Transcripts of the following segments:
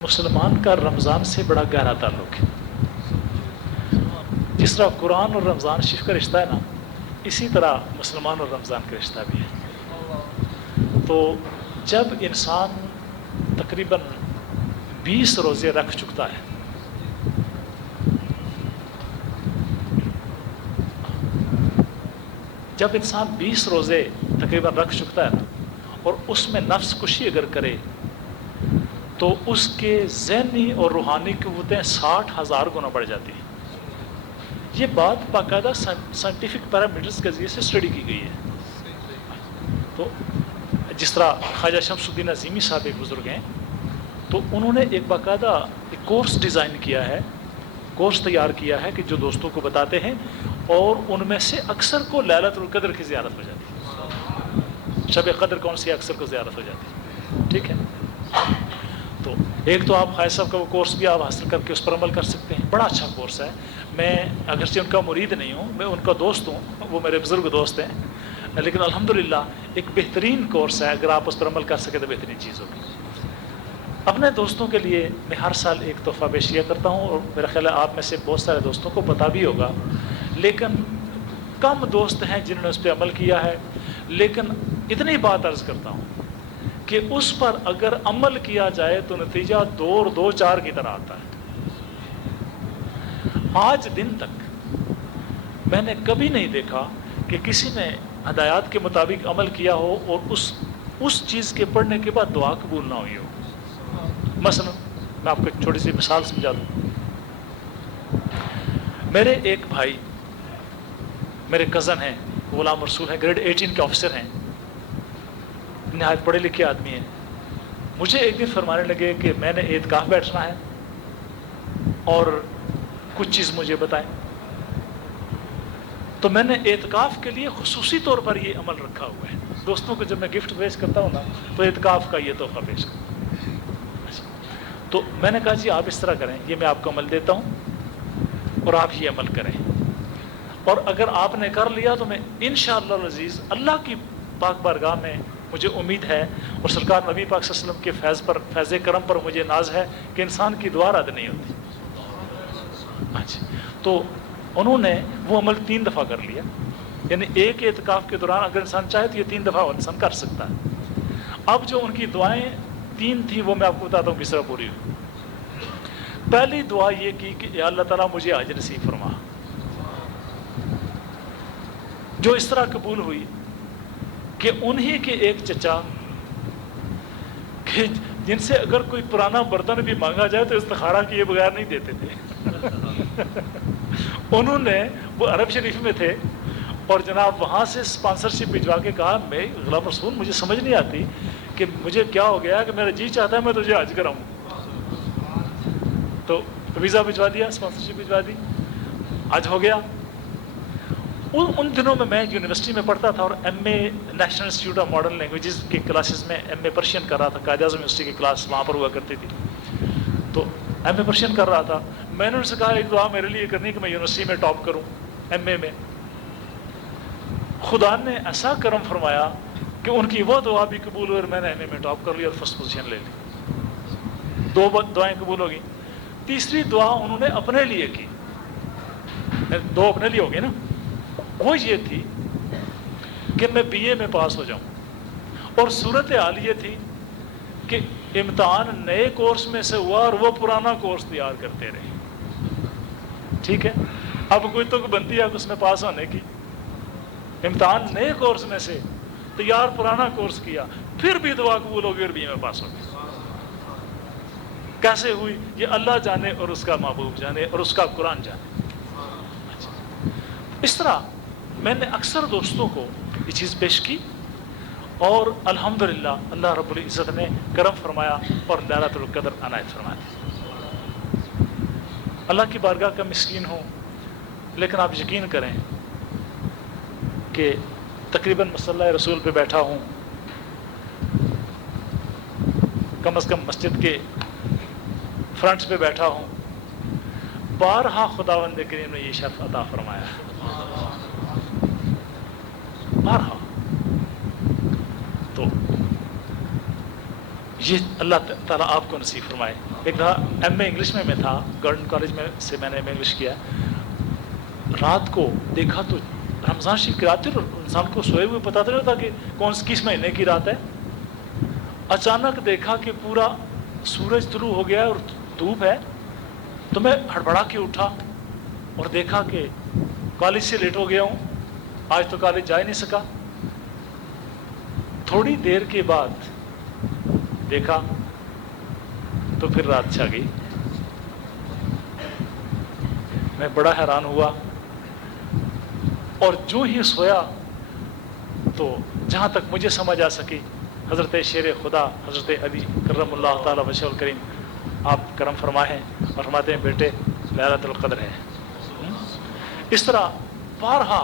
مسلمان کا رمضان سے بڑا گہرا تعلق ہے. جس طرح قرآن اور رمضان شریف کا رشتہ ہے نا، اسی طرح مسلمان اور رمضان کا رشتہ بھی ہے. تو جب انسان تقریباً 20 روزے رکھ چکتا ہے، جب انسان 20 روزے تقریباً رکھ چکتا ہے نا، اور اس میں نفس کشی اگر کرے تو اس کے ذہنی اور روحانی قوتیں 60,000 گنا بڑھ جاتی ہیں. یہ بات باقاعدہ سائنٹیفک پیرامیٹرز کے ذریعے سے اسٹڈی کی گئی ہے. تو جس طرح خواجہ شمس الدین عظیمی صاحب ایک بزرگ ہیں، تو انہوں نے ایک باقاعدہ ایک کورس ڈیزائن کیا ہے، کورس تیار کیا ہے کہ جو دوستوں کو بتاتے ہیں، اور ان میں سے اکثر کو لیلۃ القدر کی زیارت ہو جاتی ہے. شب قدر کون سی اکثر کو زیارت ہو جاتی ہے. ٹھیک ہے. تو ایک تو آپ خواجہ صاحب کا وہ کورس بھی آپ حاصل کر کے اس پر عمل کر سکتے ہیں. بڑا اچھا کورس ہے. میں اگرچہ ان کا مرید نہیں ہوں، میں ان کا دوست ہوں، وہ میرے بزرگ دوست ہیں، لیکن الحمدللہ ایک بہترین کورس ہے. اگر آپ اس پر عمل کر سکیں تو بہترین چیز ہوگی. اپنے دوستوں کے لیے میں ہر سال ایک تحفہ پیش کیا کرتا ہوں، اور میرا خیال ہے آپ میں سے بہت سارے دوستوں کو پتہ بھی ہوگا، لیکن کم دوست ہیں جنہوں نے اس پہ عمل کیا ہے. لیکن اتنی بات عرض کرتا ہوں کہ اس پر اگر عمل کیا جائے تو نتیجہ 2 اور 2 4 کی طرح آتا ہے. آج دن تک میں نے کبھی نہیں دیکھا کہ کسی نے ہدایات کے مطابق عمل کیا ہو اور اس چیز کے پڑھنے کے بعد دعا قبول نہ ہوئی ہو. مثلا میں آپ کو ایک چھوٹی سی مثال سمجھا دوں. میرے ایک بھائی، میرے کزن ہیں، غلام رسول ہیں، گریڈ 18 کے آفیسر ہیں، نہایت پڑھے لکھے آدمی ہیں. مجھے ایک دن فرمانے لگے کہ میں نے اعتکاف بیٹھنا ہے اور کچھ چیز مجھے بتائیں. تو میں نے اعتکاف کے لیے خصوصی طور پر یہ عمل رکھا ہوا ہے. دوستوں کو جب میں گفٹ پیش کرتا ہوں نا تو اعتکاف کا یہ تحفہ پیش کرتا ہوں. تو میں نے کہا جی آپ اس طرح کریں، یہ میں آپ کو عمل دیتا ہوں اور آپ یہ عمل کریں، اور اگر آپ نے کر لیا تو میں انشاءاللہ العزیز اللہ کی پاک بارگاہ میں مجھے امید ہے، اور سرکار نبی پاک صلی اللہ علیہ وسلم کے فیض پر، فیض کرم پر مجھے ناز ہے کہ انسان کی دعا رد نہیں ہوتی. تو انہوں نے وہ عمل 3 دفعہ کر لیا. یعنی ایک اعتکاف کے دوران اگر انسان چاہے تو یہ 3 دفعہ انسان کر سکتا ہے. اب جو ان کی دعائیں 3 تھیں وہ میں آپ کو بتاتا ہوں کس طرح پوری ہوئی. پہلی دعا یہ کی کہ یا اللہ تعالیٰ مجھے حج نصیب فرما، جو اس طرح قبول ہوئی کہ انہی کے ایک چچا کہ جن سے اگر کوئی پرانا برتن بھی مانگا جائے تو استخارہ کیے بغیر نہیں دیتے تھے، انہوں نے، وہ عرب شریف میں تھے، اور جناب وہاں سے اسپانسرشپ بھجوا کے کہا میں غلام رسول مجھے سمجھ نہیں آتی کہ مجھے کیا ہو گیا کہ میرا جی چاہتا ہے میں تجھے حج کراؤں. تو ویزا بھجوا دیا، اسپانسرشپ بھجوا دی، حج ہو گیا. ان دنوں میں یونیورسٹی میں پڑھتا تھا اور M A national institute of modern languages کی کلاسز میں ایم اے پرشین کر رہا تھا. قائد اعظم یونیورسٹی کی کلاس وہاں پر ہوا کرتی تھی. تو ایم اے پرشین کر رہا تھا. میں نے ان سے کہا ایک دعا میرے لیے کرنی کہ میں یونیورسٹی میں ٹاپ کروں ایم اے میں. خدا نے ایسا کرم فرمایا کہ ان کی وہ دعا بھی قبول ہوئی اور میں نے ایم اے میں ٹاپ کر لی اور فرسٹ پوزیشن لے لی. 2 دعائیں قبول ہو گئی. تیسری دعا انہوں نے اپنے لیے کی. 2 اپنے لیے ہو گئی نا. وہ یہ تھی کہ میں بی اے میں پاس ہو جاؤں، اور صورت حال یہ تھی کہ امتحان نئے کورس میں سے ہوا اور وہ پرانا کورس تیار کرتے رہے. ٹھیک ہے. اب کوئی تو بنتی ہے اس میں پاس ہونے کی. امتحان نئے کورس میں سے تیار پرانا کورس کیا، پھر بھی دعا قبول ہو گئی اور بی اے میں پاس ہو گئی. کیسے ہوئی یہ اللہ جانے اور اس کا محبوب جانے اور اس کا قرآن جانے. اس طرح میں نے اکثر دوستوں کو یہ چیز پیش کی، اور الحمدللہ اللہ رب العزت نے کرم فرمایا اور لیلۃ القدر عنایت فرمایا. اللہ کی بارگاہ کا مسکین ہوں، لیکن آپ یقین کریں کہ تقریباً مصلی رسول پہ بیٹھا ہوں، کم از کم مسجد کے فرنٹ پہ بیٹھا ہوں، بارہا خداوند کریم نے یہ شرف عطا فرمایا ہے. بارہا. تو یہ اللہ تعالیٰ آپ کو نصیب فرمائے. ایک دفعہ ایم اے انگلش میں تھا, گورنمنٹ کالج میں سے میں نے ایم اے انگلش کیا. رات کو دیکھا تو رمضان شریف کی رات تھی, اور انسان کو سوئے ہوئے پتہ تو نہیں ہوتا کہ کس مہینے کی رات ہے. اچانک دیکھا کہ پورا سورج طلوع ہو گیا اور دھوپ ہے, تو میں ہڑبڑا کے اٹھا اور دیکھا کہ کالج سے لیٹ ہو گیا ہوں, آج تو کالج جا ہی نہیں سکا. تھوڑی دیر کے بعد دیکھا تو پھر رات چھا گئی. میں بڑا حیران ہوا, اور جو ہی سویا تو جہاں تک مجھے سمجھ آ سکی حضرت شیر خدا حضرت علی کرم اللہ تعالیٰ وجہ الکریم آپ کرم فرمائیں اور فرماتے ہیں بیٹے لیلۃ القدر ہے. اس طرح بارہا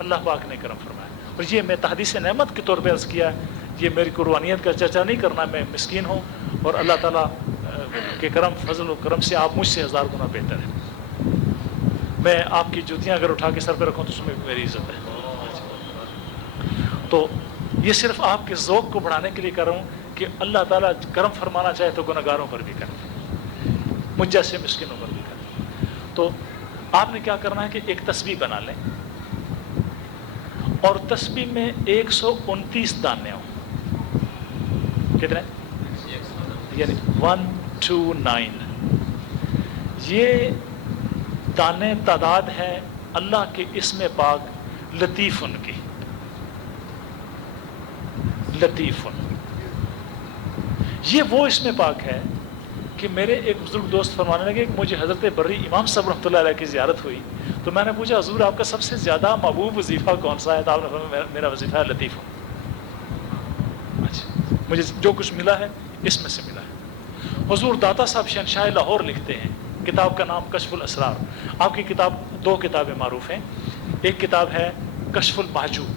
اللہ پاک نے کرم فرمایا. اور یہ میں تحدیث نعمت کے طور پہ عرض کیا, یہ میری قربانیت کا چرچا نہیں کرنا, میں مسکین ہوں اور اللہ تعالیٰ کے کرم فضل و کرم سے آپ مجھ سے 1000 گنا بہتر ہیں. میں آپ کی جوتیاں اگر اٹھا کے سر پہ رکھوں تو اس میں میری عزت ہے. تو یہ صرف آپ کے ذوق کو بڑھانے کے لیے کر رہا ہوں کہ اللہ تعالیٰ کرم فرمانا چاہے تو گناہگاروں پر بھی کرے, مجھ جیسے مسکینوں پر بھی کرے. تو آپ نے کیا کرنا ہے کہ ایک تسبیح بنا لیں, اور تسبیح میں 129 دانے ہوں. کتنے؟ یعنی 129. یہ دانے تعداد ہے اللہ کے اسم پاک لطیف ان کی. لطیف, یہ وہ اسم پاک ہے کہ میرے ایک بزرگ دوست فرمانے لگے کہ مجھے حضرت بری امام صاحب رحمۃ اللہ علیہ کی زیارت ہوئی, تو میں نے پوچھا حضور آپ کا سب سے زیادہ محبوب وظیفہ کون سا ہے؟ تو آپ نے فرمایا میرا وظیفہ ہے لطیف. اچھا, مجھے جو کچھ ملا ہے اس میں سے ملا ہے. حضور داتا صاحب شہنشاہ لاہور لکھتے ہیں, کتاب کا نام کشف الاسرار. آپ کی کتاب 2 کتابیں معروف ہیں. ایک کتاب ہے کشف المحجوب,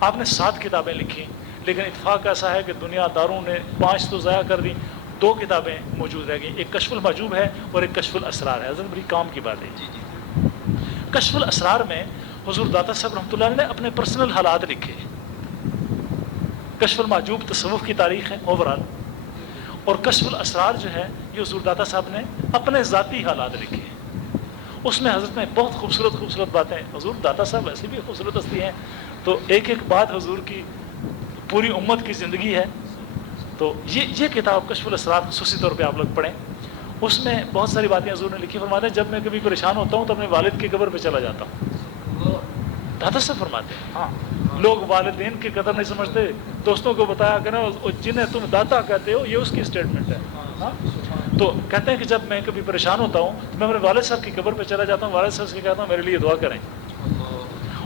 آپ نے 7 کتابیں لکھی, لیکن اتفاق ایسا ہے کہ دنیا داروں نے 5 تو ضائع کر دی, 2 کتابیں موجود رہ گئیں. ایک کشف المحجوب ہے اور ایک کشف الاسرار ہے. حضرت بڑی کام کی بات ہے. کشف الاسرار میں حضور داتا صاحب رحمۃ اللہ علیہ نے اپنے پرسنل حالات لکھے. کشف المحجوب تصوف کی تاریخ ہے اوورال, اور کشف الاسرار جو ہے یہ حضور داتا صاحب نے اپنے ذاتی حالات لکھے. اس میں حضرت نے بہت خوبصورت باتیں, حضور داتا صاحب ایسی بھی خوبصورت ہستی ہیں, تو ایک ایک بات حضور کی پوری امت کی زندگی ہے. تو یہ کتاب کشف الاسرار خصوصی طور پہ آپ لوگ پڑھیں. اس میں بہت ساری باتیں حضور نے لکھی. فرماتے ہیں جب میں کبھی پریشان ہوتا ہوں تو اپنے والد کی قبر پہ چلا جاتا ہوں. داتا صاحب فرماتے ہیں ہاں, لوگ والدین کی قدر نہیں سمجھتے, دوستوں کو بتایا کریں, جنہیں تم داتا کہتے ہو یہ اس کی اسٹیٹمنٹ ہے. ہاں, تو کہتے ہیں کہ جب میں کبھی پریشان ہوتا ہوں تو میں اپنے والد صاحب کی قبر پہ چلا جاتا ہوں, والد صاحب سے کہتا ہوں میرے لیے دعا کریں.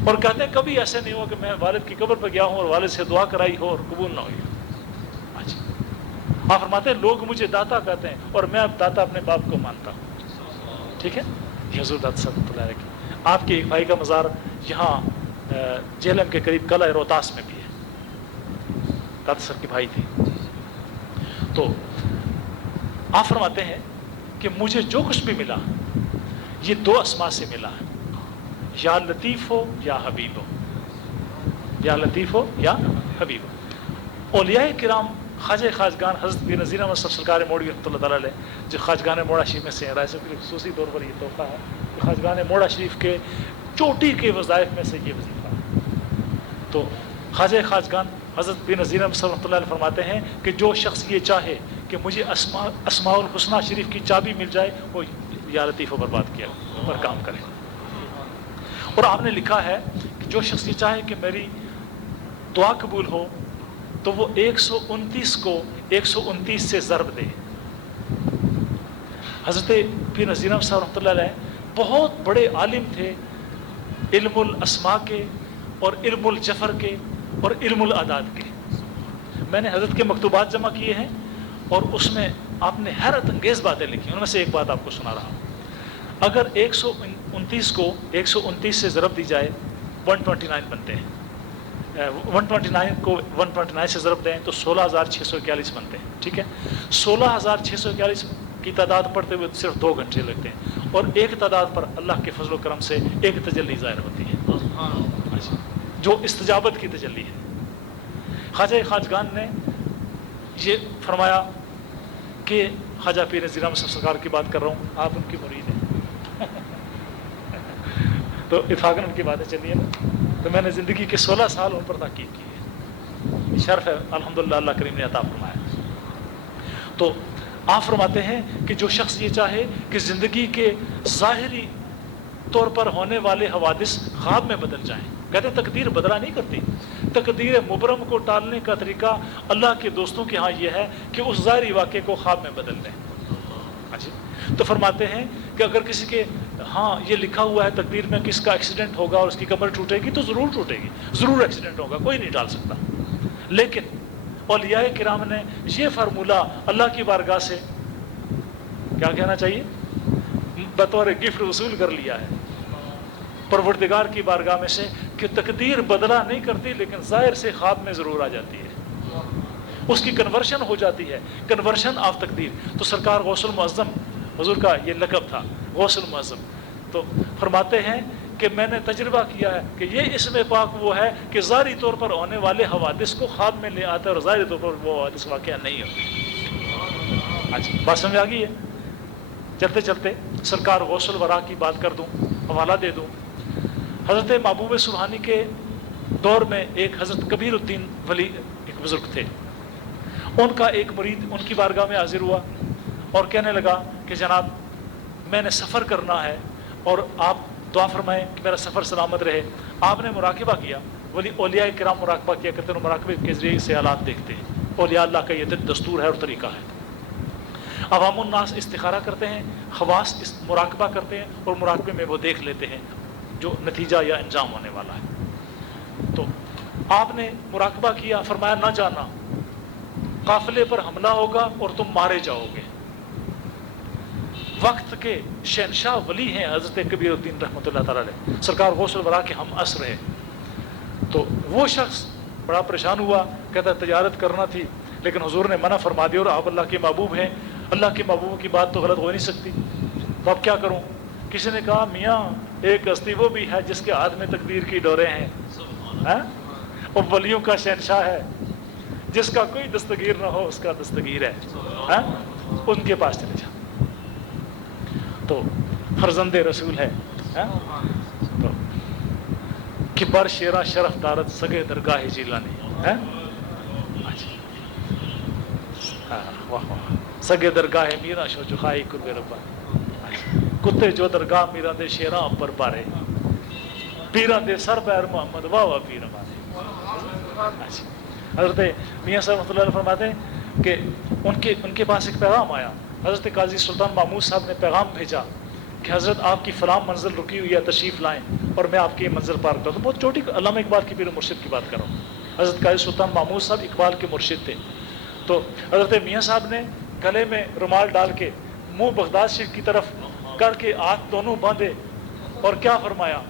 اور کہتے ہیں کبھی ایسے نہیں ہوا کہ میں والد کی قبر پہ گیا ہوں اور والد سے دعا کرائی ہو اور قبول نہ ہوئی. آپ فرماتے ہیں لوگ مجھے داتا کہتے ہیں اور میں اب داتا اپنے باپ کو مانتا ہوں. ٹھیک ہے, یہ حضور داتا صاحب اللہ کی. آپ کے ایک بھائی کا مزار یہاں جہلم کے قریب قلعہ روہتاس میں بھی ہے, داتا صاحب کے بھائی تھے. تو آپ فرماتے ہیں کہ مجھے جو کچھ بھی ملا یہ 2 اسما سے ملا ہے, یا لطیف ہو یا حبیب ہو, یا لطیف ہو یا حبیب ہو. اولیاء کرام خواجہ خواجگان حضرت پیر نذیر احمد صاحب سرکار موڑی رحمۃ اللہ تعالیٰ علیہ, جو خواجگان موڑا شریف میں سے ہیں, رائے صاحب کے خصوصی طور پر یہ تحفہ ہے کہ خواجگان موڑا شریف کے چوٹی کے وظائف میں سے یہ وظیفہ ہے. تو خواجہ خواجگان حضرت پیر نذیر احمد صاحب رحمۃ اللہ علیہ فرماتے ہیں کہ جو شخص یہ چاہے کہ مجھے اسماء الحسنی شریف کی چابی مل جائے, وہ یا لطیف و برباد کیا پر کام کرے. اور آپ نے لکھا ہے کہ جو شخص یہ چاہے کہ میری دعا قبول ہو تو وہ 129 کو 129 سے ضرب دے. حضرت پیر نذیر احمد صاحب رحمۃ اللہ علیہ بہت بڑے عالم تھے, علم الاسماء کے اور علم الجفر کے اور علم الاعداد کے. میں نے حضرت کے مکتوبات جمع کیے ہیں اور اس میں آپ نے حیرت انگیز باتیں لکھی. ان میں سے ایک بات آپ کو سنا رہا ہوں. اگر 129 کو 129 سے ضرب دی جائے 129 بنتے ہیں, 129 کو 129 سے ضرب دیں تو 16,641 بنتے ہیں. ٹھیک ہے, 16,641 کی تعداد پڑھتے ہوئے صرف 2 گھنٹے لگتے ہیں, اور ایک تعداد پر اللہ کے فضل و کرم سے ایک تجلی ظاہر ہوتی ہے جو استجابت کی تجلی ہے. خواجہ خواجگان نے یہ فرمایا کہ خواجہ پیر نذیر احمد صاحب سرکار کی بات کر رہا ہوں، آپ ان کی مرید ہیں تو اتفاقاً ان کی باتیں چلی ہیں نا، تو میں نے زندگی کے 16 سال ان پر تحقیق کی ہے، شرف ہے الحمدللہ اللہ کریم نے عطا فرمایا۔ تو آپ فرماتے ہیں کہ جو شخص یہ چاہے کہ زندگی کے ظاہری طور پر ہونے والے حوادث خواب میں بدل جائیں، کہتے ہیں تقدیر بدلا نہیں کرتی، تقدیر مبرم کو ٹالنے کا طریقہ اللہ کے دوستوں کے ہاں یہ ہے کہ اس ظاہری واقعے کو خواب میں بدل دیں۔ اچھا، تو فرماتے ہیں کہ اگر کسی کے ہاں یہ لکھا ہوا ہے تقدیر میں کہ اس کا ایکسیڈنٹ ہوگا اور اس کی کمر ٹوٹے گی، تو ضرور ٹوٹے گی، ضرور ایکسیڈنٹ ہوگا، کوئی نہیں ٹال سکتا۔ لیکن اولیاء کرام نے یہ فارمولہ اللہ کی بارگاہ سے کیا کہنا چاہیے، بطور گفٹ وصول کر لیا ہے پروردگار کی بارگاہ میں سے، کہ تقدیر بدلا نہیں کرتی لیکن ظاہر سے خواب میں ضرور آ جاتی ہے، اس کی کنورشن ہو جاتی ہے، کنورشن آف تقدیر۔ تو سرکار غوث المعظم حضور کا یہ لقب تھا، غوث المعظم۔ تو فرماتے ہیں کہ میں نے تجربہ کیا ہے کہ یہ اسم پاک وہ ہے کہ ظاہری طور پر ہونے والے حوادث کو خواب میں لے آتا ہے اور ظاہری طور پر وہ حوادث واقعہ نہیں ہوتے۔ اچھا، بات سمجھ آ گئی ہے؟ چلتے چلتے سرکار غوث الورا کی بات کر دوں، حوالہ دے دوں۔ حضرت محبوب سبحانی کے دور میں ایک حضرت کبیر الدین ولی ایک بزرگ تھے، ان کا ایک مرید ان کی بارگاہ میں حاضر ہوا اور کہنے لگا کہ جناب میں نے سفر کرنا ہے اور آپ دعا فرمائیں کہ میرا سفر سلامت رہے۔ آپ نے مراقبہ کیا، ولی اولیاء کرام مراقبہ کیا کرتے ہیں، مراقبے کے ذریعے سے حالات دیکھتے ہیں، اولیاء اللہ کا یہ دستور ہے اور طریقہ ہے۔ عوام الناس استخارہ کرتے ہیں، خواص مراقبہ کرتے ہیں اور مراقبے میں وہ دیکھ لیتے ہیں جو نتیجہ یا انجام ہونے والا ہے۔ تو آپ نے مراقبہ کیا، فرمایا نہ جانا، قافلے پر حملہ ہوگا اور تم مارے جاؤ گے۔ وقت کے شہنشاہ ولی ہیں حضرت کبیر الدین رحمۃ اللہ تعالیٰ علیہ، سرکار غوث الورا کے ہم عصر ہیں۔ تو وہ شخص بڑا پریشان ہوا، کہتا تجارت کرنا تھی لیکن حضور نے منع فرما دیا اور آپ اللہ کے محبوب ہیں، اللہ کے محبوب کی بات تو غلط ہو نہیں سکتی، تو اب کیا کروں؟ کسی نے کہا میاں ایک ہستی وہ بھی ہے جس کے ہاتھ میں تقدیر کی ڈوریں ہیں، اور ولیوں کا شہنشاہ ہے، جس کا کوئی دستگیر نہ ہو اس کا دستگیر ہے، ان کے پاس چلے جا۔ تو فرزند رسول ہے، تو کہ بر شیرا شرف دارت سگے درگاہ جیلانی، واہ واہ، سگے درگاہ میرا شو چخائی قرب ربا، کتے جو درگاہ میرا دے شیراں پر بارے، پیراں دے سر پیر محمد واہ واہ پیر ہمارے۔ حضرت میاں صاحب رحمۃ اللہ علیہ فرماتے ہیں کہ ان کے پاس ایک پیغام آیا، حضرت قاضی سلطان محمود صاحب نے پیغام بھیجا کہ حضرت آپ کی فلاں منزل رکی ہوئی ہے، تشریف لائیں اور میں آپ کی منزل پار کرتا ہوں۔ بہت چھوٹی علامہ اقبال کی پیر و مرشد کی بات کر رہا ہوں، حضرت قاضی سلطان محمود صاحب اقبال کے مرشد تھے۔ تو حضرت میاں صاحب نے گلے میں رومال ڈال کے منہ بغداد شریف کی طرف کر کے ہاتھ دونوں باندھے اور کیا فرمایا،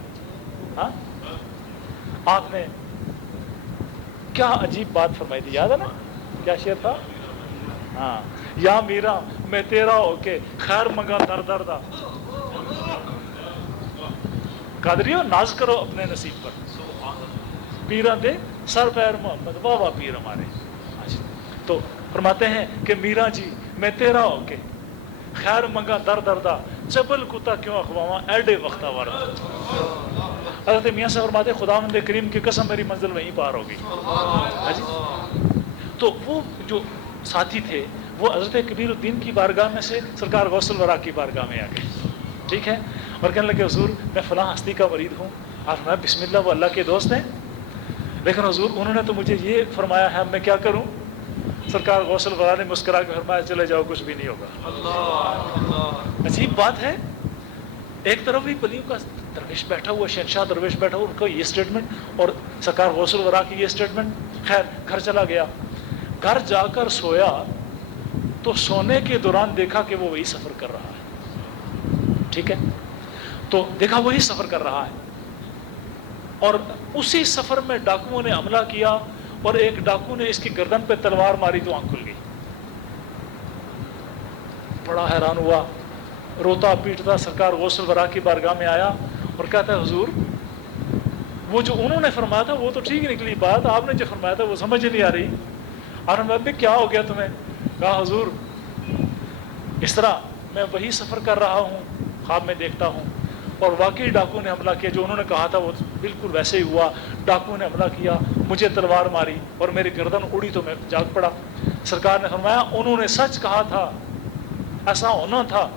آپ نے کیا عجیب بات فرمائی تھی، یاد ہے نا کیا شعر تھا؟ ہاں، یا میرا میں تیرا ہو کے خیر منگا در در دا، قادریو ناز کرو اپنے نصیب پر، پیران دے سر پیر محمد واہ واہ پیر ہمارے۔ تو فرماتے ہیں کہ میرا جی میں تیرا ہو کے خیر منگا در در دا، چبل کتا کیوں اخواواں ایڈے وقت آوارا۔ حضرت میاں سے فرماتے خداوند کریم کی قسم میری منزل وہیں پار ہوگی۔ تو وہ جو ساتھی تھے وہ حضرت کبیر الدین کی بارگاہ میں سے سرکار غوث الورا کی بارگاہ میں آ گئے، ٹھیک ہے، اور کہنے لگے حضور میں فلاں ہستی کا مرید ہوں۔ آپ فرمایا بسم اللہ، وہ اللہ کے دوست ہیں، لیکن حضور انہوں نے تو مجھے یہ فرمایا ہے، میں کیا کروں؟ سرکار غوث الورا نے مسکرا کے فرمایا چلے جاؤ، کچھ بھی نہیں ہوگا۔ عجیب بات ہے، ایک طرف ہی ولیوں کا درویش بیٹھا ہوا، شہنشاہ درویش بیٹھا ہوا، ان کا یہ اسٹیٹمنٹ اور سرکار غوث الورا کی یہ اسٹیٹمنٹ۔ خیر گھر چلا گیا، گھر جا کر سویا تو سونے کے دوران دیکھا کہ وہ وہی سفر کر رہا ہے، ٹھیک ہے، تو دیکھا وہی سفر کر رہا ہے، اور اسی سفر میں ڈاکوؤں نے حملہ کیا اور ایک ڈاکو نے اس کی گردن پہ تلوار ماری تو آنکھ کھل گئی۔ بڑا حیران ہوا، روتا پیٹتا سرکار غوث الورا کی بارگاہ میں آیا اور کہتا ہے حضور وہ جو انہوں نے فرمایا تھا وہ تو ٹھیک نکلی بات، آپ نے جو فرمایا تھا وہ سمجھ نہیں آ رہی۔ اور میں کیا ہو گیا تمہیں؟ کہا حضور اس طرح میں وہی سفر کر رہا ہوں، خواب میں دیکھتا ہوں، اور واقعی ڈاکو نے حملہ کیا، جو انہوں نے کہا تھا وہ بالکل ویسے ہی ہوا، ڈاکو نے حملہ کیا، مجھے تلوار ماری اور میری گردن اڑی تو میں جاگ پڑا۔ سرکار نے فرمایا انہوں نے سچ کہا تھا، ایسا ہونا تھا،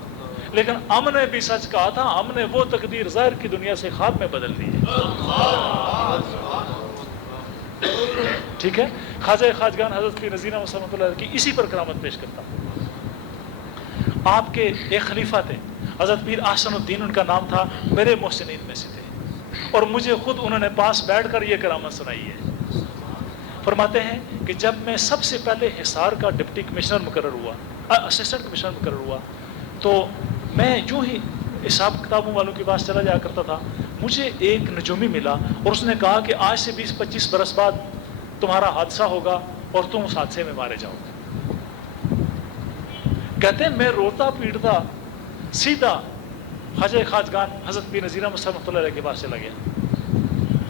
لیکن ہم نے بھی سچ کہا تھا، ہم نے وہ تقدیر ظاہر کی دنیا سے خواب میں بدل دی ہے۔ ٹھیک ہے، خواجہ خواجگان حضرت پیر نذیر احمد رحمۃ اللہ کی اسی پر کرامت پیش کرتا ہوں۔ آپ کے ایک خلیفہ تھے حضرت پیر احسن الدین، ان کا نام تھا، میرے محسنین میں سے تھے، اور مجھے خود انہوں نے پاس بیٹھ کر یہ کرامت سنائی ہے۔ فرماتے ہیں کہ جب میں سب سے پہلے حصار کا ڈپٹی کمشنر مقرر ہوا، اسسٹنٹ کمشنر مقرر ہوا، تو میں یوں ہی حساب کتابوں والوں کے پاس چلا جایا کرتا تھا، مجھے ایک نجومی ملا اور اس نے کہا کہ آج سے 20-25 برس بعد تمہارا حادثہ ہوگا اور تم اس حادثے میں مارے جاؤ گے۔ کہتے ہیں میں روتا پیٹتا سیدھا خواجہ خواجگان حضرت پیر نذیر احمد رحمۃ اللہ علیہ کے پاس چلا گیا۔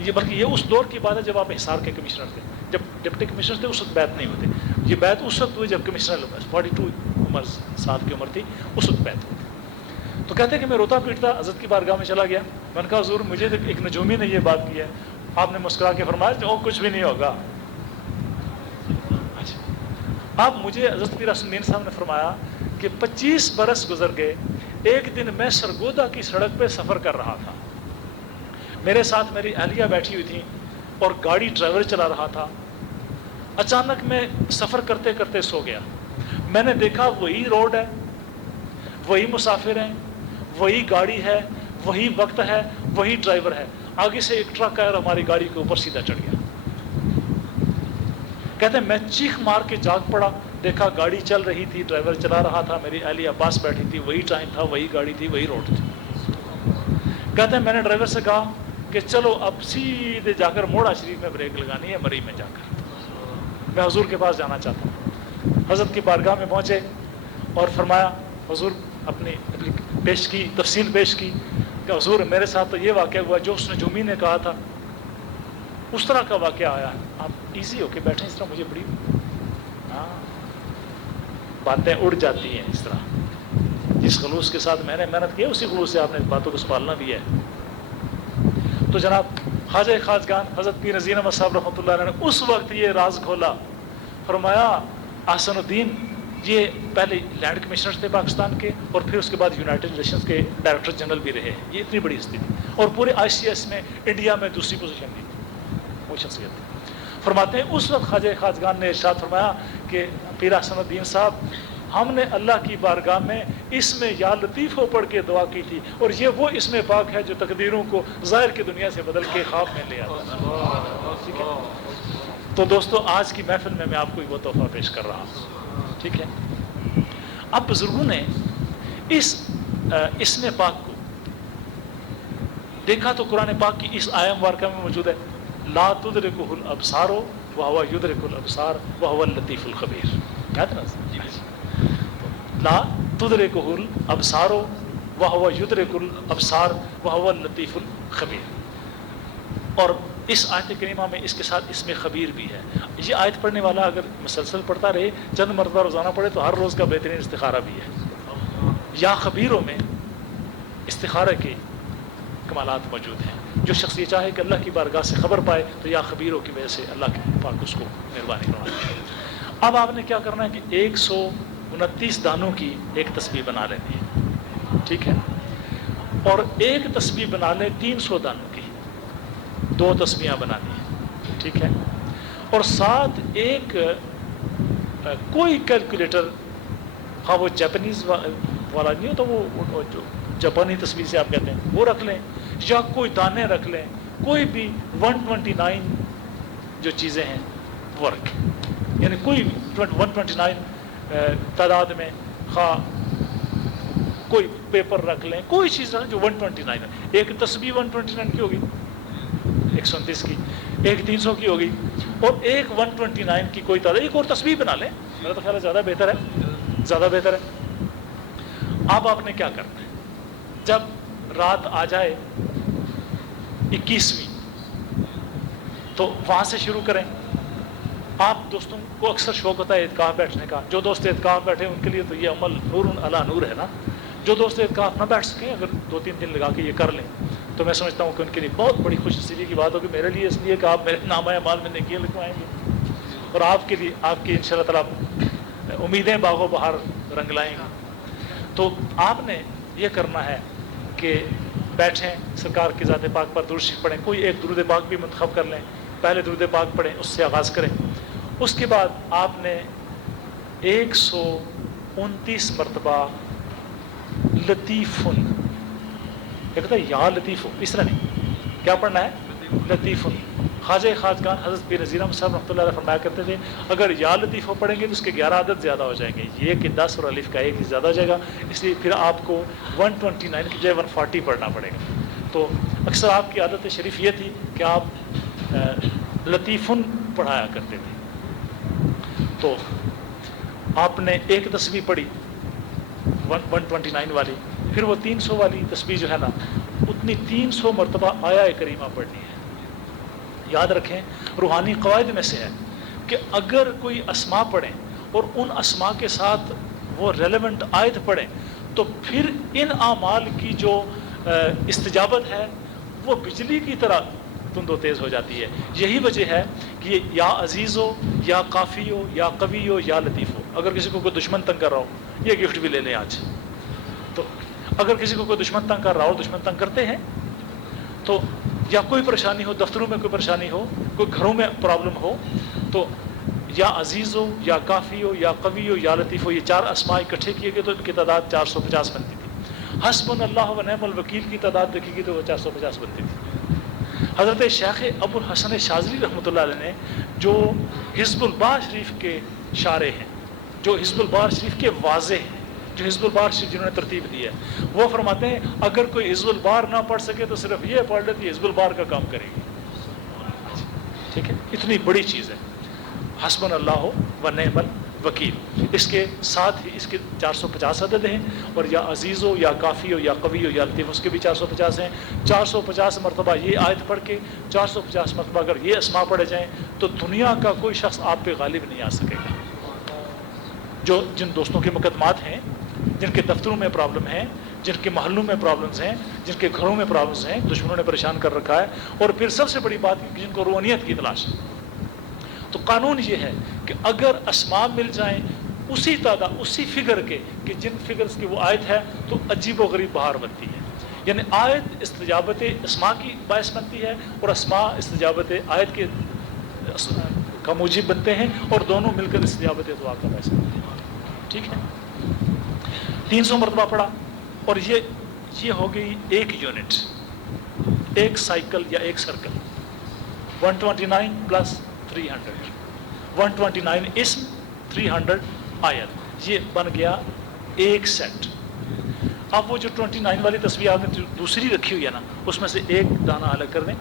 یہ بلکہ یہ اس دور کی بات ہے جب آپ حصار کے کمشنر تھے، جب ڈپٹی کمشنر تھے اس وقت بیعت نہیں ہوتے، یہ بیعت اس وقت ہوئی جب کمشنر 42 سال کی عمر تھی، اس وقت بیعت ہوئی۔ تو کہتے ہیں کہ میں روتا پیٹتا حضرت کی بارگاہ میں چلا گیا، میں نے کہا حضور مجھے ایک نجومی نے یہ بات کی ہے۔ آپ نے مسکرا کے فرمایا جو کچھ بھی نہیں ہوگا۔ اب مجھے حضرت پیر احسن الدین صاحب نے فرمایا کہ 25 برس گزر گئے، ایک دن میں سرگودا کی سڑک پہ سفر کر رہا تھا، میرے ساتھ میری اہلیہ بیٹھی ہوئی تھی اور گاڑی ڈرائیور چلا رہا تھا۔ اچانک میں سفر کرتے کرتے سو گیا، میں نے دیکھا وہی روڈ ہے، وہی مسافر ہیں، وہی گاڑی ہے، وہی وقت ہے، وہی ڈرائیور ہے، آگے سے ایک ٹرک آیا اور ہماری گاڑی کے اوپر سیدھا چڑھ گیا۔ کہتے ہیں میں چیخ مار کے جاگ پڑا، دیکھا گاڑی چل رہی تھی، ڈرائیور چلا رہا تھا، میری اہلیہ پاس بیٹھی تھی، وہی ٹائم تھا، وہی گاڑی تھی، وہی روڈ تھی۔ کہتے ہیں میں نے ڈرائیور سے کہا کہ چلو اب سیدھے جا کر موڑا شریف میں بریک لگانی ہے، مری میں جا کر میں حضور کے پاس جانا چاہتا ہوں۔ حضرت کی بارگاہ میں پہنچے اور فرمایا، حضور اپنی پیش کی تفصیل پیش کی کہ حضور میرے ساتھ تو یہ واقعہ ہوا جو اس نجومی نے کہا تھا، اس طرح کا واقعہ آیا ہے۔ آپ ایزی ہو کے بیٹھیں، اس طرح مجھے بڑی باتیں اڑ جاتی ہیں اس طرح۔ جس خلوص کے ساتھ میں نے محنت کی ہے اسی خلوص سے آپ نے باتوں کو سنبھالنا بھی ہے۔ تو جناب خواجہ خواجگان حضرت پیر نذیر احمد صاحب رحمۃ اللہ علیہ نے اس وقت یہ راز کھولا، فرمایا احسن الدین یہ پہلے لینڈ کمشنر تھے پاکستان کے، اور پھر اس کے بعد یونائٹڈ نیشنز کے ڈائریکٹر جنرل بھی رہے، یہ اتنی بڑی ہستی تھی، اور پورے ICS میں انڈیا میں دوسری پوزیشن دی وہ شخصیت تھی۔ فرماتے ہیں اس وقت خواجہ خواجگان نے ارشاد فرمایا کہ پیر احسن الدین صاحب ہم نے اللہ کی بارگاہ میں اس میں یا لطیف ہو پڑھ کے دعا کی تھی، اور یہ وہ اس میں پاک ہے جو تقدیروں کو ظاہر کی دنیا سے بدل کے خواب میں لے آتا ہے۔ ٹھیک ہے، تو دوستو آج کی محفل میں آپ کو وہ تحفہ پیش کر رہا ہوں، ٹھیک ہے۔ اب بزرگوں نے اس میں پاک کو دیکھا تو قرآن پاک کی اس آیہ مبارکہ میں موجود ہے، لا تدرکہ الابصار وہو یدرک الابصار وہو اللطیف الخبیر، یاد ہے نا؟ لا تدرکہ الابصار وہو یدرک الابصار وہو اللطیف الخبیر، اور اس آیت کریمہ میں اس کے ساتھ اس میں خبیر بھی ہے۔ یہ آیت پڑھنے والا اگر مسلسل پڑھتا رہے، چند مرتبہ روزانہ پڑھے، تو ہر روز کا بہترین استخارہ بھی ہے۔ یا خبیروں میں استخارہ کے کمالات موجود ہیں۔ جو شخص یہ چاہے کہ اللہ کی بارگاہ سے خبر پائے تو یا خبیروں کی وجہ سے اللہ کے پاک اس کو مہربانی فرمائے۔ اب آپ نے کیا کرنا ہے کہ 129 دانوں کی ایک تسبیح بنا لینی ہے، ٹھیک ہے، اور ایک تسبیح بنا لیں 300 دانوں کی، 2 تسبیحاں بنانی ہیں، ٹھیک ہے، اور ساتھ ایک کوئی کیلکولیٹر، ہاں وہ جاپانیز والا نہیں ہوتا، وہ جو جاپانی تسبیح سے آپ کہتے ہیں، وہ رکھ لیں، یا کوئی دانے رکھ لیں، کوئی بھی 129 جو چیزیں ہیں وہ رکھیں، یعنی کوئی 129 تعداد میں، خواہ کوئی پیپر رکھ لیں، کوئی چیز رکھ جو 129 ہے۔ ایک تسبیح 129 کی ہوگی، 129 کی، ایک 300 کی ہوگی، اور ایک 129 کی کوئی تعداد، ایک اور تسبیح بنا لیں، میرا تو خیال ہے زیادہ بہتر ہے، زیادہ بہتر ہے۔ اب آپ نے کیا کرنا ہے، جب رات آ جائے 21ویں تو وہاں سے شروع کریں، آپ دوستوں کو اکثر شوق ہوتا ہے اعتکاف بیٹھنے کا. جو دوست اعتکاف بیٹھے ان کے لیے تو یہ عمل نور علی نور ہے نا. جو دوست اعتکاف نہ بیٹھ سکیں اگر 2-3 دن لگا کے یہ کر لیں تو میں سمجھتا ہوں کہ ان کے لیے بہت بڑی خوش نصیبی کی بات ہوگی. میرے لیے اس لیے کہ آپ میرے نامہ اعمال میں نیکیاں لکھوائیں گے اور آپ کے لیے آپ کی انشاءاللہ تعالیٰ امیدیں باغ و بہار رنگ لائیں گے. تو آپ نے یہ کرنا ہے کہ بیٹھیں, سرکار کی ذات پاک پر درود شریف پڑھیں. کوئی ایک درود پاک بھی منتخب کر لیں, پہلے درود پاک پڑھیں, اس سے آغاز کریں. اس کے بعد آپ نے 129 مرتبہ لطیفن, یہ کہتا ہے یا لطیف, اس طرح نہیں, کیا پڑھنا ہے لطیفن. خواجہ خواجگان حضرت پیر نذیر احمد صاحب رحمۃ اللہ علیہ فرمایا کرتے تھے اگر یا لطیف پڑھیں گے تو اس کے 11 عدد زیادہ ہو جائیں گے, یہ کہ 10 اور الف کا ایک ہی زیادہ ہو جائے گا, اس لیے پھر آپ کو 129 کی بجائے 140 پڑھنا پڑے گا. تو اکثر آپ کی عادت شریف یہ تھی کہ آپ لطیفن پڑھایا کرتے تھے. تو آپ نے ایک تسبیح پڑھی 129 والی, پھر وہ 300 والی تسبیح جو ہے نا اتنی 300 مرتبہ آیا کریمہ پڑھنی ہے. یاد رکھیں روحانی قواعد میں سے ہے کہ اگر کوئی اسما پڑھیں اور ان اسما کے ساتھ وہ ریلیونٹ آیت پڑھیں تو پھر ان اعمال کی جو استجابت ہے وہ بجلی کی طرح تند و تیز ہو جاتی ہے. یہی وجہ ہے کہ یہ یا عزیز ہو یا کافی ہو یا قوی ہو یا لطیف ہو. اگر کسی کو کوئی دشمن تنگ کر رہا ہو یہ گفٹ بھی لے لیں آج. تو اگر کسی کو کوئی دشمن تنگ کر رہا ہو, دشمن تنگ کرتے ہیں, تو یا کوئی پریشانی ہو, دفتروں میں کوئی پریشانی ہو, کوئی گھروں میں پرابلم ہو, تو یا عزیز ہو یا کافی ہو یا قوی ہو یا لطیف ہو, یہ 4 اسماء اکٹھے کیے گئے تو ان کی تعداد 450 بنتی تھی. حسبنا اللہ و نعم الوکیل کی تعداد دیکھی گئی تو وہ 450 بنتی تھی. حضرت شیخ ابو الحسن شاذلی رحمۃ اللہ علیہ نے جو حزب البار شریف کے شارح ہیں, جو حزب البار شریف کے واضح ہیں, جو حزب البار شریف جنہوں نے ترتیب دی ہے, وہ فرماتے ہیں اگر کوئی حزب البار نہ پڑھ سکے تو صرف یہ پڑھ لے کہ حزب البار کا کام کرے گی. ٹھیک ہے, اتنی بڑی چیز ہے حسبنا اللہ و نعم الوکیل. اس کے ساتھ ہی اس کے 450 عدد ہیں, اور یا عزیز ہو یا کافی ہو یا قوی ہو یا لطیف اس کے بھی 450 ہیں. 450 مرتبہ یہ آیت پڑھ کے 450 مرتبہ اگر یہ اسما پڑھے جائیں تو دنیا کا کوئی شخص آپ پہ غالب نہیں آ سکے گا. جو جن دوستوں کے مقدمات ہیں, جن کے دفتروں میں پرابلم ہیں, جن کے محلوں میں پرابلمز ہیں, جن کے گھروں میں پرابلمز ہیں, دشمنوں نے پریشان کر رکھا ہے, اور پھر سب سے بڑی بات جن کو روحانیت کی تلاش ہے, تو قانون یہ ہے کہ اگر اسماء مل جائیں اسی تعداد اسی فگر کے کہ جن فگرز کی وہ آیت ہے تو عجیب و غریب بہار بنتی ہے. یعنی آیت استجابت اسماء کی باعث بنتی ہے اور اسماء استجابت آیت کے کا موجب بنتے ہیں, اور دونوں مل کر استجابت دعا کا باعث بنتے ہیں. ٹھیک ہے, 300 مرتبہ پڑھا, اور یہ ہو گئی ایک یونٹ, ایک سائیکل یا ایک سرکل. 129 پلس 300, 129 اسم 300 آیت, یہ بن گیا ایک سیٹ. اب وہ جو 29 والی تسبیح آپ نے دوسری رکھی ہوئی ہے نا, اس میں سے ایک دانہ الگ کر دیں,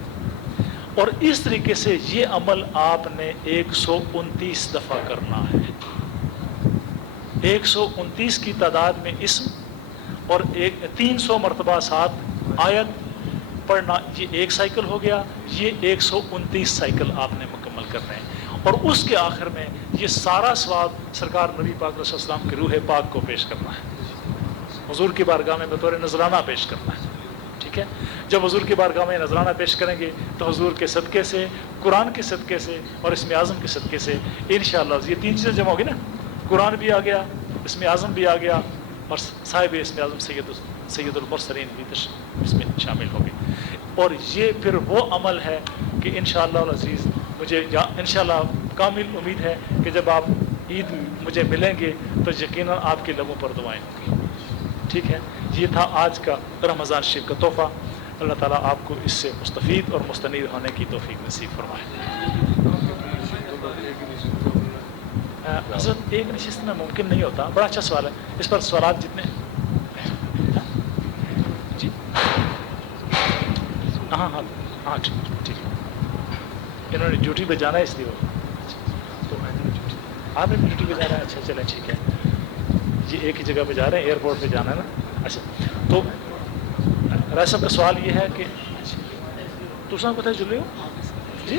اور اس طریقے سے یہ عمل آپ نے 129 دفعہ کرنا ہے. 129 کی تعداد میں اسم اور 300 مرتبہ ساتھ آیت پڑھنا, یہ ایک سائیکل ہو گیا. یہ 129 سائیکل آپ نے مکمل کرنے ہیں, اور اس کے آخر میں یہ سارا ثواب سرکار نبی پاک علیہ السلام کی روح پاک کو پیش کرنا ہے, حضور کی بارگاہ میں بطور نذرانہ پیش کرنا ہے. ٹھیک ہے, جب حضور کی بارگاہ میں نذرانہ پیش کریں گے تو حضور کے صدقے سے, قرآن کے صدقے سے اور اسم اعظم کے صدقے سے انشاءاللہ یہ 3 چیزیں جمع ہوگی نا, قرآن بھی آ گیا, اسم اعظم بھی آ گیا, اور صاحب اسم اعظم سید المرسلین بھی اس میں شامل ہوگی. اور یہ پھر وہ عمل ہے کہ انشاءاللہ العزیز مجھے انشاءاللہ کامل امید ہے کہ جب آپ عید مجھے ملیں گے تو یقیناً آپ کے لبوں پر دعائیں ہوں گی. ٹھیک ہے, یہ تھا آج کا رمضان شریف کا تحفہ. اللہ تعالیٰ آپ کو اس سے مستفید اور مستنیر ہونے کی توفیق نصیب فرمائے. حضرت ایک نشست میں ممکن نہیں ہوتا. بڑا اچھا سوال ہے, اس پر سوالات جتنے جی ہاں ہاں ہاں ٹھیک ہے, انہوں نے ڈیوٹی پہ جانا ہے اس لیے وہ, تو آپ نے ڈیوٹی پہ جانا ہے. اچھا چلیں ٹھیک ہے, یہ ایک ہی جگہ پہ جا رہے ہیں, ایئرپورٹ پہ جانا ہے نا. اچھا, تو رائے صاحب کا سوال یہ ہے کہ دوسرا پتہ ہے جلے ہو جی,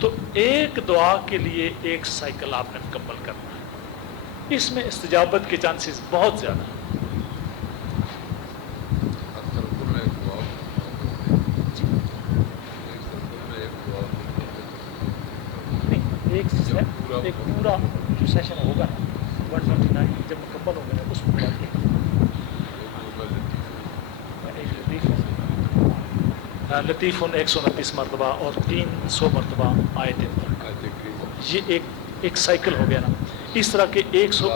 تو ایک دعا کے لیے ایک سائیکل آپ نے مکمل کرنا ہے. اس میں استجابت کے چانسز بہت زیادہ ہیں. ایک پورا جو سیشن ہوگا نا 129 جب مکمل ہو گیا اس میں لطیف 129 مرتبہ اور 300 مرتبہ آیت یہ ایک سائیکل ہو گیا نا. اس طرح کے 100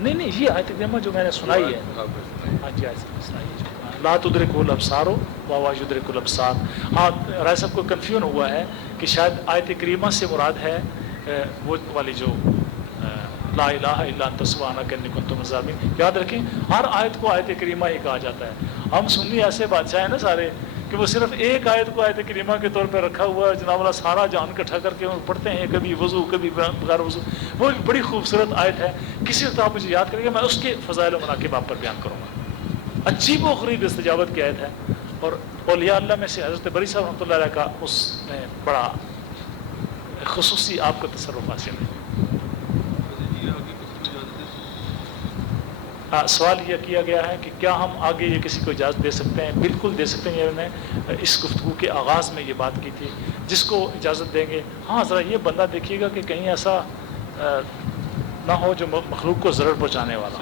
نہیں یہ آیت کریمہ جو میں نے سنائی ہے ہاں جی سنائی ہے لا تدرک الابصار وهو يدرك الابصار. ہاں رائے صاحب کو کنفیوژن ہوا ہے کہ شاید آیت کریمہ سے مراد ہے وہ والی جو لا الہ الا انت سبحانک انی کنت من الظالمین. یاد رکھیں ہر آیت کو آیت کریمہ ہی کہا جاتا ہے. ہم سنی ایسے بادشاہ ہیں نا سارے کہ وہ صرف ایک آیت کو آیت کریمہ کے طور پہ رکھا ہوا ہے جناب والا سارا جان اکٹھا کر کے پڑھتے ہیں کبھی وضو کبھی بغیر وضو. وہ ایک بڑی خوبصورت آیت ہے. کسی وقت آپ مجھے یاد کریں گے میں اس کے فضائل و مناقب آپ پر بیان کروں گا. عجیب و غریب استجابت کی آیت ہے. اور اولیاء اللہ میں سے حضرت بری صاحب رحمۃ اللہ علیہ کا اس میں بڑا خصوصی آپ کو تصرف حاصل ہے. سوال یہ کیا گیا ہے کہ کیا ہم آگے یہ کسی کو اجازت دے سکتے ہیں. بالکل دے سکتے ہیں. یہ میں نے اس گفتگو کے آغاز میں یہ بات کی تھی. جس کو اجازت دیں گے ہاں ذرا یہ بندہ دیکھیے گا کہ کہیں ایسا نہ ہو جو مخلوق کو ضرر پہنچانے والا.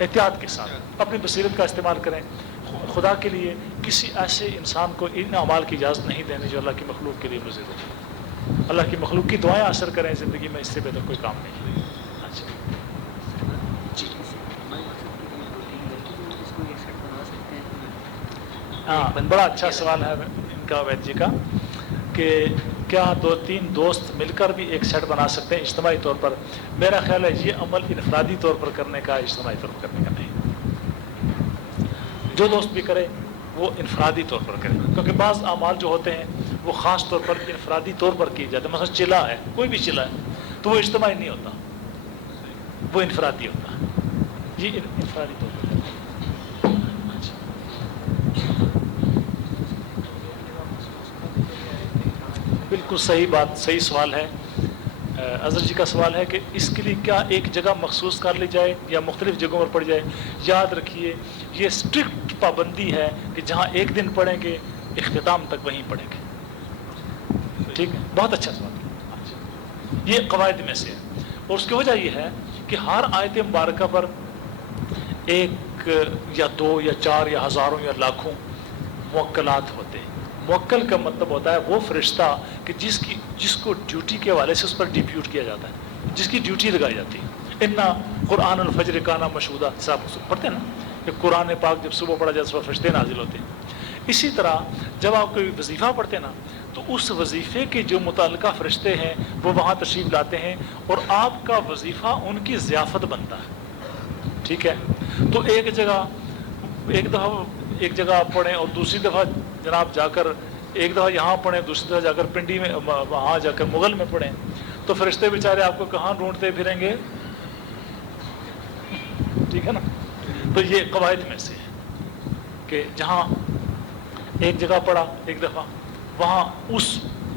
احتیاط کے ساتھ اپنی بصیرت کا استعمال کریں. خدا کے لیے کسی ایسے انسان کو ان اعمال کی اجازت نہیں دینی جو اللہ کی مخلوق کے لیے مضر ہو. اللہ کی مخلوق کی دعائیں اثر کریں زندگی میں. اس سے بہتر کوئی کام نہیں. ہاں بڑا اچھا سوال ہے ان کا وید جی کا کہ کیا 2-3 دوست مل کر بھی ایک سیٹ بنا سکتے ہیں اجتماعی طور پر. میرا خیال ہے یہ عمل انفرادی طور پر کرنے کا اجتماعی طور پر کرنے کا نہیں. جو دوست بھی کرے وہ انفرادی طور پر کرے کیونکہ بعض اعمال جو ہوتے ہیں وہ خاص طور پر انفرادی طور پر کیے جاتے ہیں. مثلا چلا ہے کوئی بھی چلا ہے تو وہ اجتماعی نہیں ہوتا وہ انفرادی ہوتا ہے. یہ انفرادی طور پر بالکل صحیح بات. صحیح سوال ہے. اظہر جی کا سوال ہے کہ اس کے لیے کیا ایک جگہ مخصوص کر لی جائے یا مختلف جگہوں پر پڑھ جائے. یاد رکھیے یہ اسٹرکٹ پابندی ہے کہ جہاں ایک دن پڑھیں گے اختتام تک وہیں پڑھیں گے. ٹھیک ہے بہت اچھا سوال. یہ قواعد میں سے ہے. اور اس کی وجہ یہ ہے کہ ہر آیت مبارکہ پر 1 یا 2 یا 4 یا ہزاروں یا لاکھوں موکلات ہوتے ہیں. موکل کا مطلب ہوتا ہے وہ فرشتہ کہ جس کو ڈیوٹی کے حوالے سے اس پر ڈیپیوٹ کیا جاتا ہے جس کی ڈیوٹی لگائی جاتی ہے. انا قرآن الفجر کانا مشہودہ صاحب پڑھتے ہیں نا کہ قرآن پاک جب صبح پڑھا جاتا ہے فرشتے نازل ہوتے ہیں. اسی طرح جب آپ کوئی وظیفہ پڑھتے ہیں نا تو اس وظیفے کے جو متعلقہ فرشتے ہیں وہ وہاں تشریف لاتے ہیں اور آپ کا وظیفہ ان کی ضیافت بنتا ہے. ٹھیک ہے. تو ایک جگہ آپ پڑھیں اور دوسری دفعہ جناب جا کر ایک دفعہ یہاں پڑھیں دوسری دفعہ جا کر پنڈی میں وہاں جا کر مغل میں پڑھیں تو فرشتے بیچارے آپ کو کہاں ڈھونڈتے پھریں گے. ٹھیک ہے نا. تو یہ قواعد میں سے ہے کہ جہاں ایک جگہ پڑھا ایک دفعہ وہاں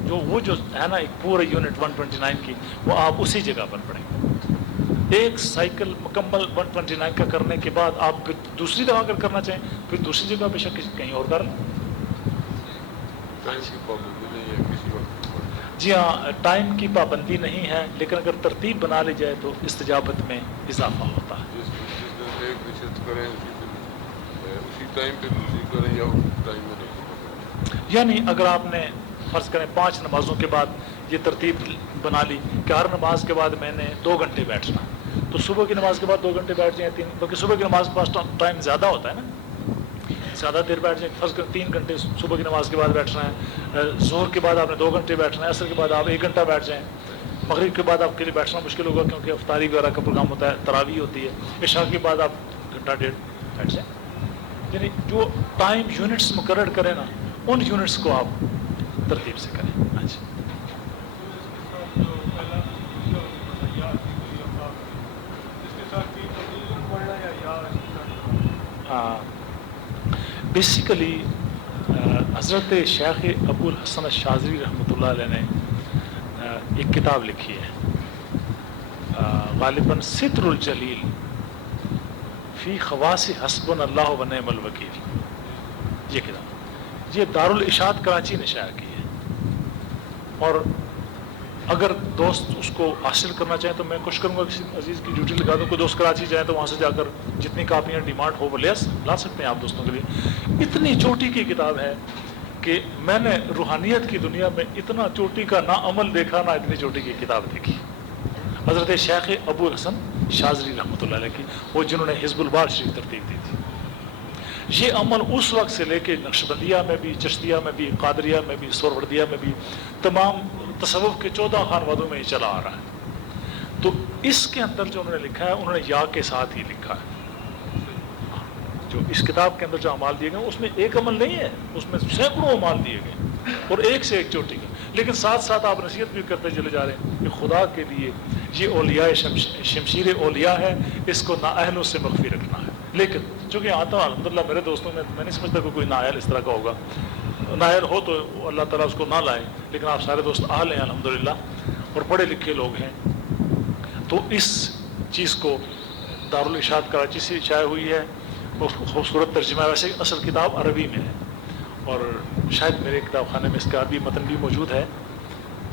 وہ جو ہے نا ایک پورے یونٹ 129 کی وہ آپ اسی جگہ پر پڑھیں گے. ایک سائیکل مکمل 129 کا کرنے کے بعد آپ پھر دوسری دفعہ اگر کرنا چاہیں پھر دوسری جگہ بے شک کہیں اور کر لیں. جی ہاں ٹائم کی پابندی نہیں ہے لیکن اگر ترتیب بنا لی جائے تو استجابت میں اضافہ ہوتا ہے. یعنی اگر آپ نے فرض کریں 5 نمازوں کے بعد یہ ترتیب بنا لی کہ ہر نماز کے بعد میں نے 2 گھنٹے بیٹھنا تو صبح کی نماز کے بعد 2 گھنٹے بیٹھ جائیں 3 کیونکہ صبح کی نماز کے پاس ٹائم زیادہ ہوتا ہے نا زیادہ دیر بیٹھ جائیں. فرض کریں 3 گھنٹے صبح کی نماز کے بعد بیٹھنا ہے. ظہر کے بعد آپ نے 2 گھنٹے بیٹھنا ہے. عصر کے بعد آپ 1 گھنٹہ بیٹھ جائیں. مغرب کے بعد آپ کے لیے بیٹھنا مشکل ہوگا کیونکہ افطاری وغیرہ کا پروگرام ہوتا ہے تراویح ہوتی ہے. عشاء کے بعد آپ 1 گھنٹہ 1.5 بیٹھ جائیں. یعنی جو ٹائم یونٹس مقرر کریں نا ان یونٹس کو آپ ترتیب سے کریں. ہاں جی بیسیکلی حضرت شیخ ابو الحسن الشاذلی رحمۃ اللہ علیہ نے ایک کتاب لکھی ہے غالباً ستر الجلیل فی خواص حسبنا اللہ و نعم الوکیل. یہ کتاب یہ دارالاشاعت کراچی نے شائع کی ہے، اور اگر دوست اس کو حاصل کرنا چاہیں تو میں کوشش کروں گا کسی عزیز کی ڈیوٹی لگا دوں. کوئی دوست کراچی جائیں تو وہاں سے جا کر جتنی کاپیاں ڈیمانڈ ہو وہ لا سکتے ہیں آپ دوستوں کے لیے. اتنی چوٹی کی کتاب ہے کہ میں نے روحانیت کی دنیا میں اتنا چوٹی کا نہ عمل دیکھا، نہ اتنی چوٹی کی کتاب دیکھی. حضرت شیخ ابو الحسن شاذلی رحمۃ اللہ علیہ کی، وہ جنہوں نے حزب البار شریف ترتیب دی تھی. یہ عمل اس وقت سے لے کے نقشبندیہ میں بھی، چشتیہ میں بھی، قادریہ میں بھی، سہروردیہ میں بھی، تمام تصوف کے 14 خانوادوں میں یہ چلا آ رہا ہے. تو اس کے اندر جو انہوں نے لکھا ہے، انہوں نے یا کے ساتھ ہی لکھا ہے. جو اس کتاب کے اندر جو اعمال دیے گئے اس میں ایک عمل نہیں ہے، اس میں سینکڑوں اعمال دیے گئے اور ایک سے ایک چوٹی کا. لیکن ساتھ ساتھ آپ نصیحت بھی کرتے چلے جا رہے ہیں کہ خدا کے لیے یہ اولیاء شمشیر اولیاء ہے، اس کو نااہلوں سے مخفی رکھنا ہے. لیکن چونکہ آتا ہوں الحمدللہ میرے دوستوں میں نہیں سمجھتا کہ کوئی نااہل اس طرح کا ہوگا. نااہل ہو تو اللہ تعالیٰ اس کو نہ لائے، لیکن آپ سارے دوست اہل ہیں الحمدللہ اور پڑھے لکھے لوگ ہیں. تو اس چیز کو دارالاشاعت کراچی سے شائع ہوئی ہے، خوبصورت ترجمہ ہے. ویسے اصل کتاب عربی میں ہے اور شاید میرے کتاب خانے میں اس کا عربی متن بھی موجود ہے.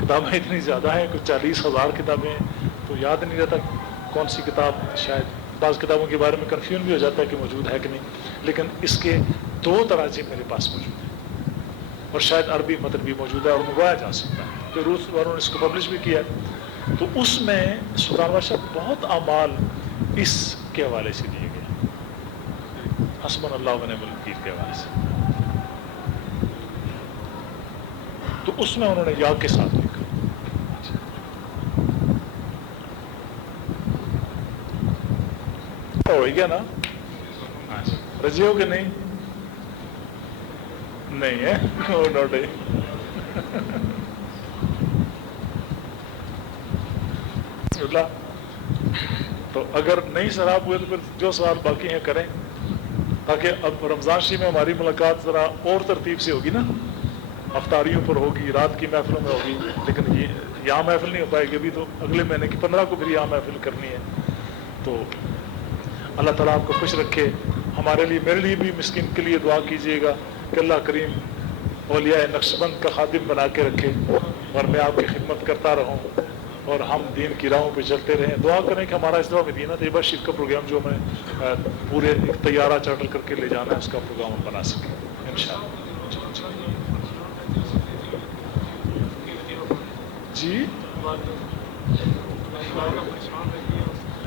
کتابیں اتنی زیادہ ہیں، کچھ 40,000 کتابیں، تو یاد نہیں رہتا کون سی کتاب. شاید بعض کتابوں کے بارے میں کنفیوژن بھی ہو جاتا ہے کہ موجود ہے کہ نہیں، لیکن اس کے 2 تراجم میرے پاس موجود ہیں اور شاید عربی متن بھی موجود ہے اور منگوایا جا سکتا ہے. تو روس والوں نے اس کو پبلش بھی کیا. تو اس میں سلطان بادشاہ بہت اعمال اس کے حوالے سے دیے گئے، حسبنا اللہ و نعم الوکیل کے حوالے سے. تو اس میں انہوں نے یا کے ساتھ لکھا. ہو گیا نا؟ رجے ہو کہ نہیں؟ نہیں ہے نوٹ ہے. تو اگر نہیں سراب ہوئے تو پھر جو سوال باقی ہیں کریں، تاکہ اب رمضان شریف میں ہماری ملاقات ذرا اور ترتیب سے ہوگی نا. افطاریوں پر ہوگی، رات کی محفلوں میں ہوگی، لیکن یہ یہاں محفل نہیں ہو پائے گی. ابھی تو اگلے مہینے کی 15 کو پھر یہاں محفل کرنی ہے. تو اللہ تعالیٰ آپ کو خوش رکھے. ہمارے لیے، میرے لیے بھی مسکین کے لیے دعا کیجیے گا کہ اللہ کریم اولیاء نقشبند کا خادم بنا کے رکھے اور میں آپ کی خدمت کرتا رہوں اور ہم دین کی راہوں پہ چلتے رہیں. دعا کریں کہ ہمارا اس دفعہ مدینہ طیبہ شریف کا پروگرام جو ہمیں پورے ایک طیارہ چارٹر کر کے لے جانا ہے، اس کا پروگرام ہم بنا سکیں انشاءاللہ. جی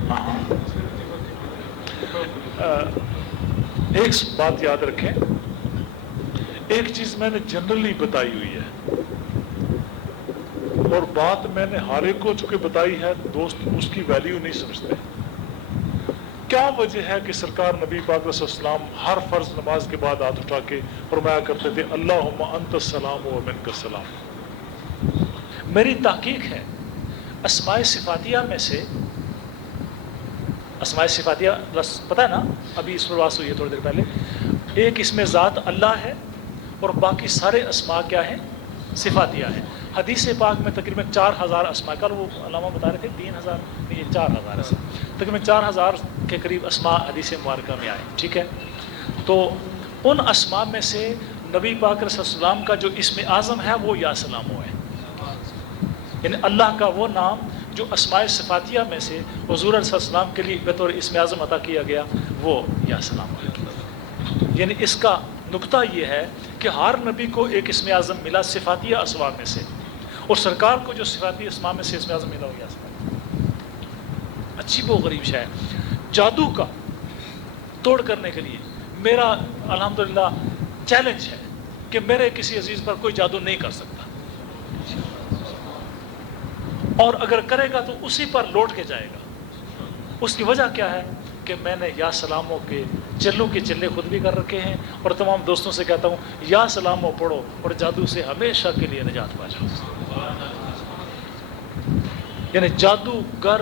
ہاں، ایک بات یاد رکھیں، ایک چیز میں نے جنرلی بتائی ہوئی ہے اور بات میں نے ہر ایک کو چونکہ بتائی ہے، دوست اس کی ویلیو نہیں سمجھتے. کیا وجہ ہے کہ سرکار نبی پاک صلی اللہ علیہ وسلم ہر فرض نماز کے بعد ہاتھ اٹھا کے فرمایا کرتے تھے اللہم انت السلام و منک السلام. میری تحقیق ہے اسماء صفاتیہ میں سے، اسماء صفاتیہ پتہ ہے نا، ابھی اس پر بات ہوئی ہے تھوڑی دیر پہلے. ایک اس میں ذات اللہ ہے اور باقی سارے اسماء کیا ہیں؟ صفاتیہ ہیں. حدیث پاک میں تقریباً 4,000 اسماء، کل وہ علامہ بتا رہے تھے 3,000 نہیں، یہ 4,000 اسماء، تقریباً 4,000 کے قریب اسماء حدیث مبارکہ میں آئے. ٹھیک ہے، تو ان اسماء میں سے نبی پاک صلی اللہ علیہ وسلم کا جو اسم اعظم ہے وہ یا سلام ہے. یعنی اللہ کا وہ نام جو اسماء صفاتیہ میں سے حضور صلی اللہ علیہ وسلم کے لیے بطور اسم اعظم عطا کیا گیا وہ یا سلام ہے. یعنی اس کا نقطہ یہ ہے کہ ہر نبی کو ایک اسم اعظم ملا صفاتیہ اسماء میں سے، اور سرکار کو جو صفاتی اسماء میں سے اسم اعظم ملا ہو یا سلام. عجیب و غریب شے ہے. جادو کا توڑ کرنے کے لیے میرا الحمدللہ چیلنج ہے کہ میرے کسی عزیز پر کوئی جادو نہیں کر سکتا، اور اگر کرے گا تو اسی پر لوٹ کے جائے گا. اس کی وجہ کیا ہے کہ میں نے یا سلاموں کے چلوں کے چلے خود بھی کر رکھے ہیں اور تمام دوستوں سے کہتا ہوں یا سلاموں پڑھو اور جادو سے ہمیشہ کے لیے نجات پا جاؤ. یعنی جادوگر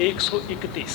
131,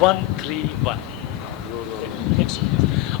131।